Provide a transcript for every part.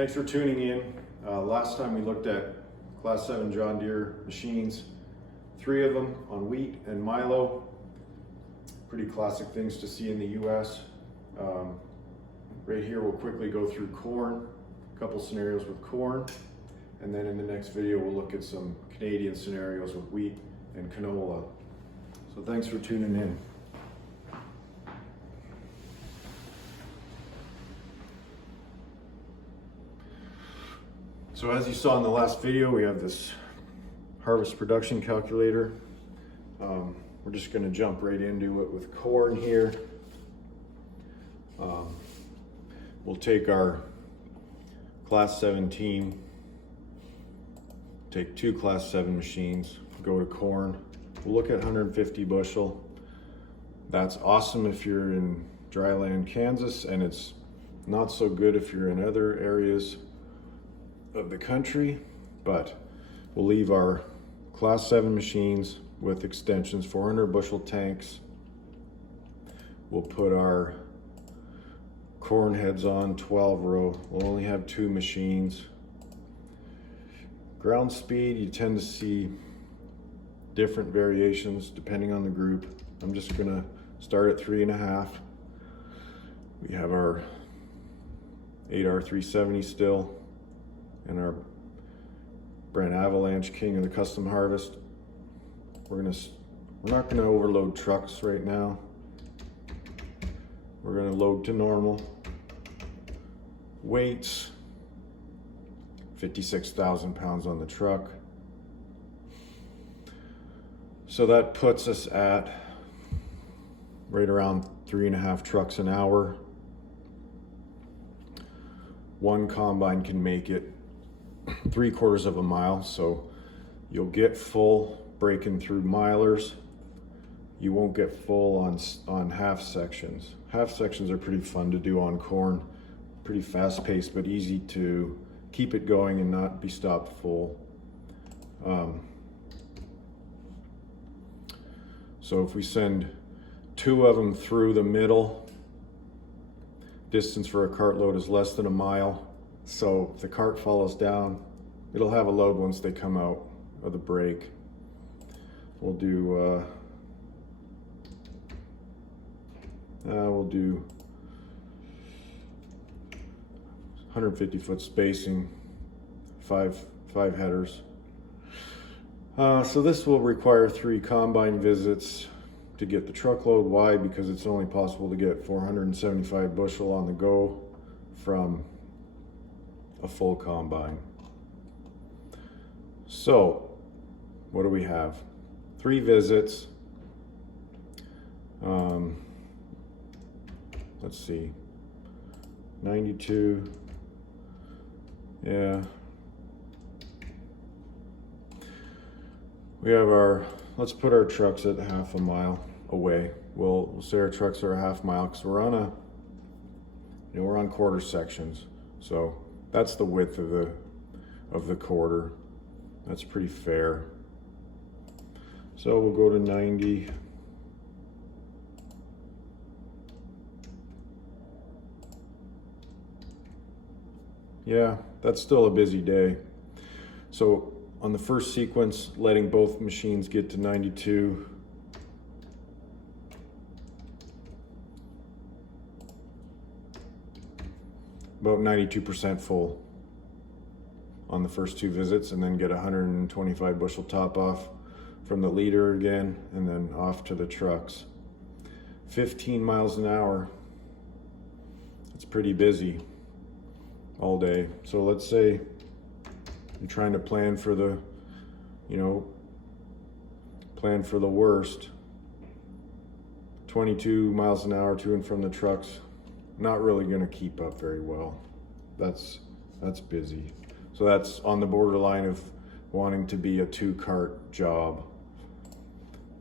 Thanks for tuning in. Last time we looked at Class 7 John Deere machines, 3 of them on wheat and milo. Pretty classic things to see in the US. Right here we'll quickly go through corn, a couple scenarios with corn, and then in the next video we'll look at some Canadian scenarios with wheat and canola. So thanks for tuning in. So as you saw in the last video, we have this harvest production calculator. We're just going to jump right into it with corn here. We'll take our Class 7 team, take 2 Class 7 machines, go to corn. We'll look at 150 bushel. That's awesome if you're in dryland Kansas, and it's not so good if you're in other areas of the country, but we'll leave our Class 7 machines with extensions, 400 bushel tanks. We'll put our corn heads on 12 row. We'll only have 2 machines. Ground speed, you tend to see different variations depending on the group. I'm just gonna start at 3.5. We have our 8R370 still, and our Brent Avalanche, king of the custom harvest. We're not gonna overload trucks right now. We're gonna load to normal. Weights, 56,000 pounds on the truck. So that puts us at right around 3.5 trucks an hour. One combine can make it 3/4 of a mile, so you'll get full breaking through milers. You won't get full on half sections. Half sections are pretty fun to do on corn, pretty fast paced, but easy to keep it going and not be stopped full. So if we send 2 of them through the middle, distance for a cart load is less than a mile. So if the cart follows down, it'll have a load once they come out of the break. We'll do 150 foot spacing, five headers. So this will require 3 combine visits to get the truckload. Why? Because it's only possible to get 475 bushel on the go from a full combine. So what do we have? 3 visits. Let's see, 92. Yeah. We have let's put our trucks at 1/2 a mile away. We'll say our trucks are a 1/2 mile because we're on we're on quarter sections. So that's the width of the quarter. That's pretty fair. So we'll go to 90. Yeah, that's still a busy day. So on the first sequence, letting both machines get to 92. About 92% full on the first 2 visits, and then get 125 bushel top off from the leader again, and then off to the trucks. 15 miles an hour. It's pretty busy all day. So let's say you're trying to plan for the, plan for the worst. 22 miles an hour to and from the trucks, not really going to keep up very well. That's busy. So that's on the borderline of wanting to be a 2-cart job.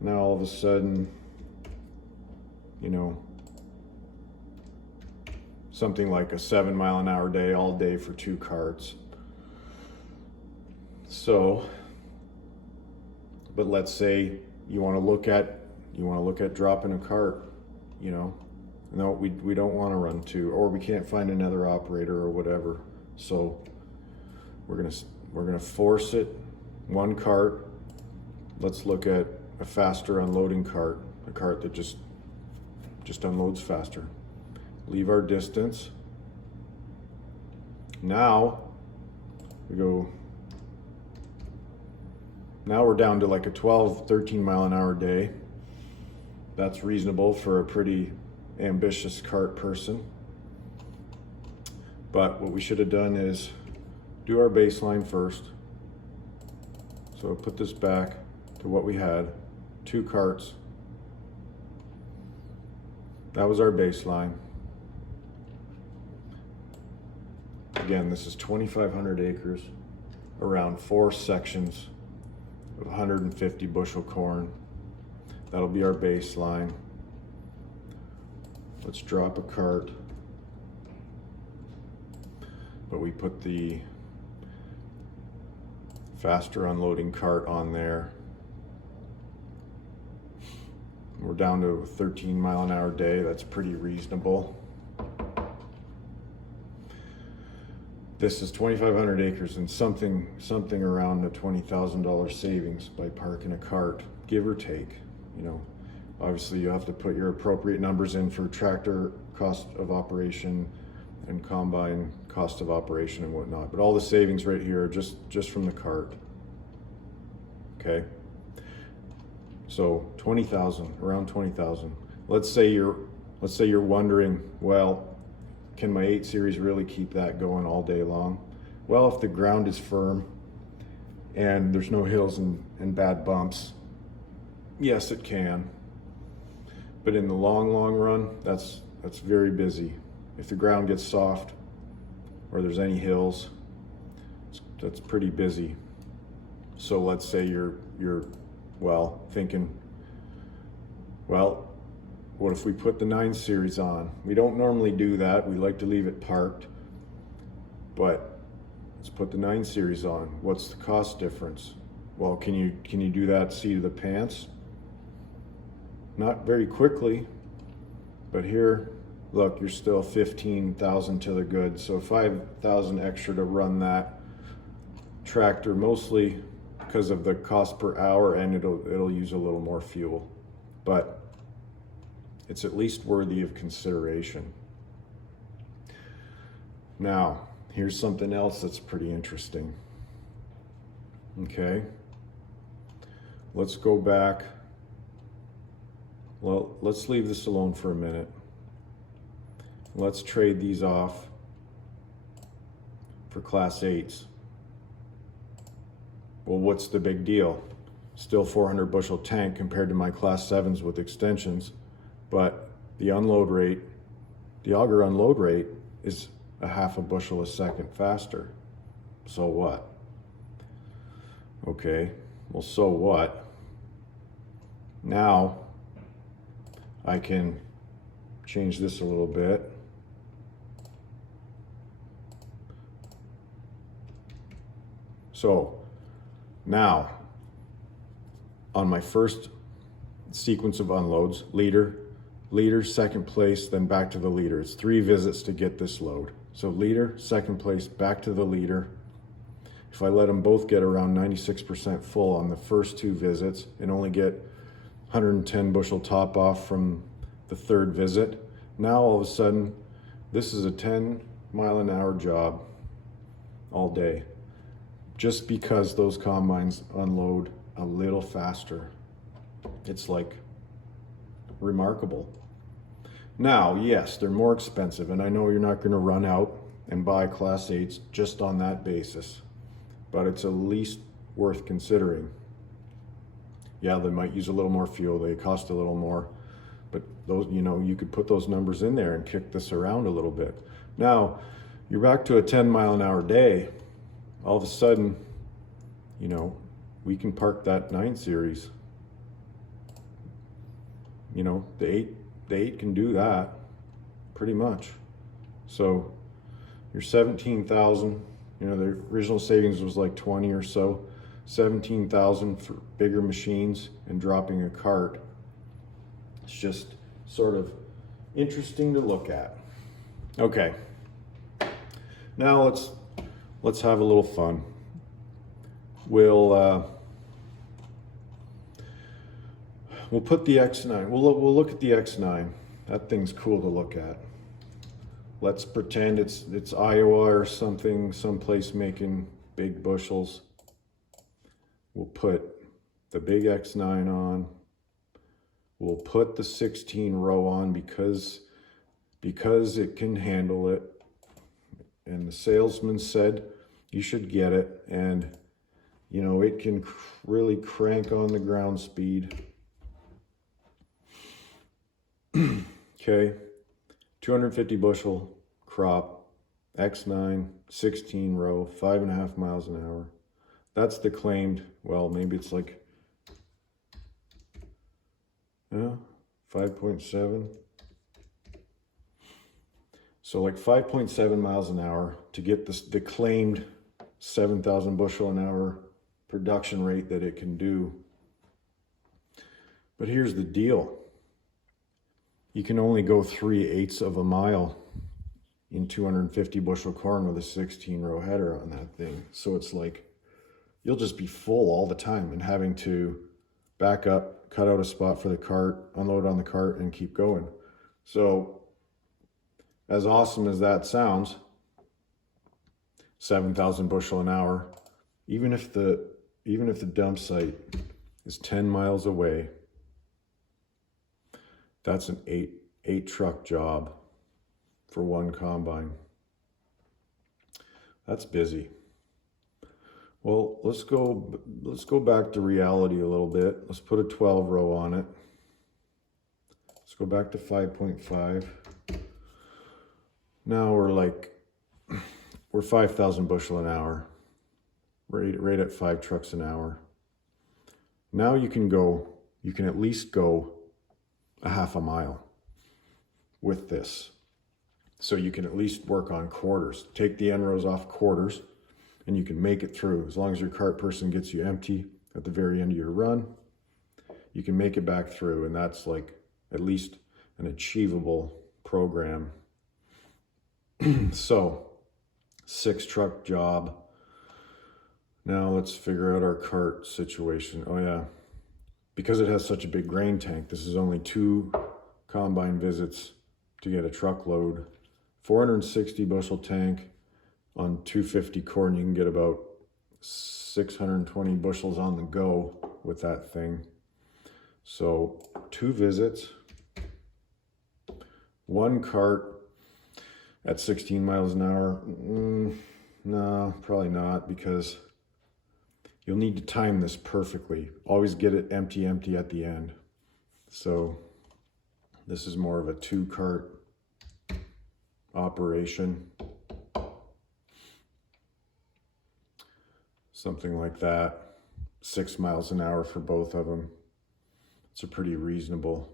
Now all of a sudden, something like a 7 mile an hour day all day for 2 carts. So, but let's say you want to look at dropping a cart, No, we don't want to run 2, or we can't find another operator or whatever. So we're gonna force it one cart. Let's look at a faster unloading cart, a cart that just unloads faster. Leave our distance. Now we're down to like a 12-13 mile an hour day. That's reasonable for a pretty ambitious cart person. But what we should have done is do our baseline first. So put this back to what we had, 2 carts. That was our baseline. Again, this is 2,500 acres, around 4 sections of 150 bushel corn. That'll be our baseline. Let's drop a cart. But we put the faster unloading cart on there. We're down to a 13 mile an hour day. That's pretty reasonable. This is 2,500 acres and something around a $20,000 savings by parking a cart, give or take. You know, obviously you have to put your appropriate numbers in for tractor cost of operation and combine cost of operation and whatnot. But all the savings right here are just from the cart. Okay. So 20,000, around 20,000. Let's say you're wondering, well, can my 8 series really keep that going all day long? Well, if the ground is firm and there's no hills and bad bumps, yes, it can. But in the long run, that's very busy. If the ground gets soft or there's any hills, that's pretty busy. So let's say you're thinking, well, what if we put the 9 series on? We don't normally do that. We like to leave it parked, but let's put the 9 series on. What's the cost difference? Well, can you do that seat of the pants? Not very quickly, but here, look, you're still 15,000 to the good. So 5,000 extra to run that tractor, mostly because of the cost per hour, and it'll use a little more fuel, but it's at least worthy of consideration. Now, here's something else that's pretty interesting. Okay, let's go back. Well, let's leave this alone for a minute. Let's trade these off for Class 8s. Well, what's the big deal? Still 400 bushel tank compared to my Class 7s with extensions, but the unload rate, the auger unload rate is a half a bushel a second faster. So what? Okay, well, so what? Now I can change this a little bit. So now, on my first sequence of unloads, leader, second place, then back to the leader. It's 3 visits to get this load. So leader, second place, back to the leader. If I let them both get around 96% full on the first 2 visits and only get 110 bushel top off from the 3rd visit, now all of a sudden, this is a 10 mile an hour job all day, just because those combines unload a little faster. It's like remarkable. Now, yes, they're more expensive, and I know you're not gonna run out and buy Class 8s just on that basis, but it's at least worth considering. Yeah, they might use a little more fuel, they cost a little more, but those, you know, you could put those numbers in there and kick this around a little bit. Now, you're back to a 10 mile an hour day. All of a sudden, you know, we can park that 9 series. You know, the 8 can do that pretty much. So your 17,000, you know, the original savings was like 20 or so, 17,000 for bigger machines and dropping a cart. It's just sort of interesting to look at. Okay, now let's let's have a little fun. We'll put the X9. We'll look at the X9. That thing's cool to look at. Let's pretend it's Iowa or something, someplace making big bushels. We'll put the big X9 on. We'll put the 16 row on because it can handle it. And the salesman said you should get it. And you know, it can really crank on the ground speed. Okay, 250 bushel crop, X9, 16 row, 5.5 miles an hour. That's the claimed, well, maybe it's like 5.7. So like 5.7 miles an hour to get the claimed 7,000 bushel an hour production rate that it can do. But here's the deal. You can only go 3/8 of a mile in 250 bushel corn with a 16 row header on that thing. So it's like, you'll just be full all the time and having to back up, cut out a spot for the cart, unload on the cart, and keep going. So as awesome as that sounds, 7,000 bushel an hour, even if the dump site is 10 miles away, that's an eight truck job for one combine. That's busy. Well, let's go back to reality a little bit. Let's put a 12 row on it. Let's go back to 5.5. Now we're 5,000 bushel an hour, right at 5 trucks an hour. Now you can at least go a half a mile with this. So you can at least work on quarters. Take the end rows off quarters and you can make it through. As long as your cart person gets you empty at the very end of your run, you can make it back through, and that's like at least an achievable program. So 6 truck job. Now let's figure out our cart situation. Oh yeah, because it has such a big grain tank, this is only 2 combine visits to get a truckload. 460 bushel tank on 250 corn, you can get about 620 bushels on the go with that thing. So 2 visits, 1 cart at 16 miles an hour. No, probably not, because you'll need to time this perfectly. Always get it empty at the end. So this is more of a 2 cart operation. Something like that. 6 miles an hour for both of them. It's a pretty reasonable,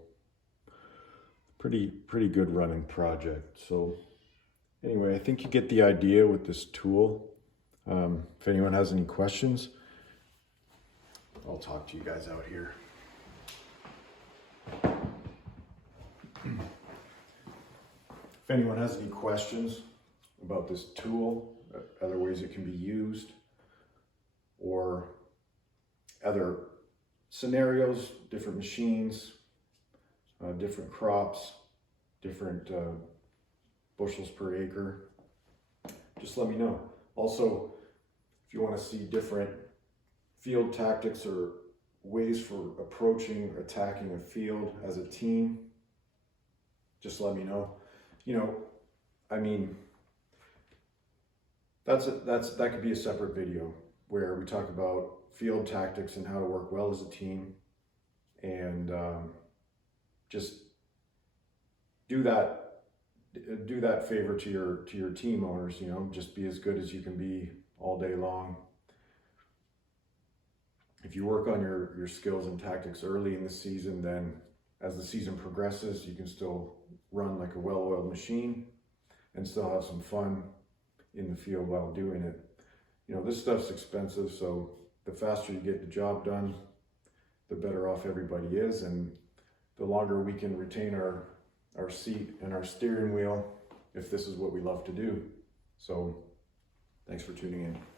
pretty good running project. So anyway, I think you get the idea with this tool. If anyone has any questions, I'll talk to you guys out here. If anyone has any questions about this tool, other ways it can be used, or other scenarios, different machines, different crops, different bushels per acre, just let me know. Also, if you want to see different field tactics or ways for approaching or attacking a field as a team, just let me know. You know, I mean, that could be a separate video where we talk about field tactics and how to work well as a team, and just do that favor to your team owners. You know, just be as good as you can be all day long. If you work on your skills and tactics early in the season, then as the season progresses, you can still run like a well-oiled machine and still have some fun in the field while doing it. You know, this stuff's expensive, so the faster you get the job done, the better off everybody is, and the longer we can retain our seat and our steering wheel if this is what we love to do. So Thanks for tuning in.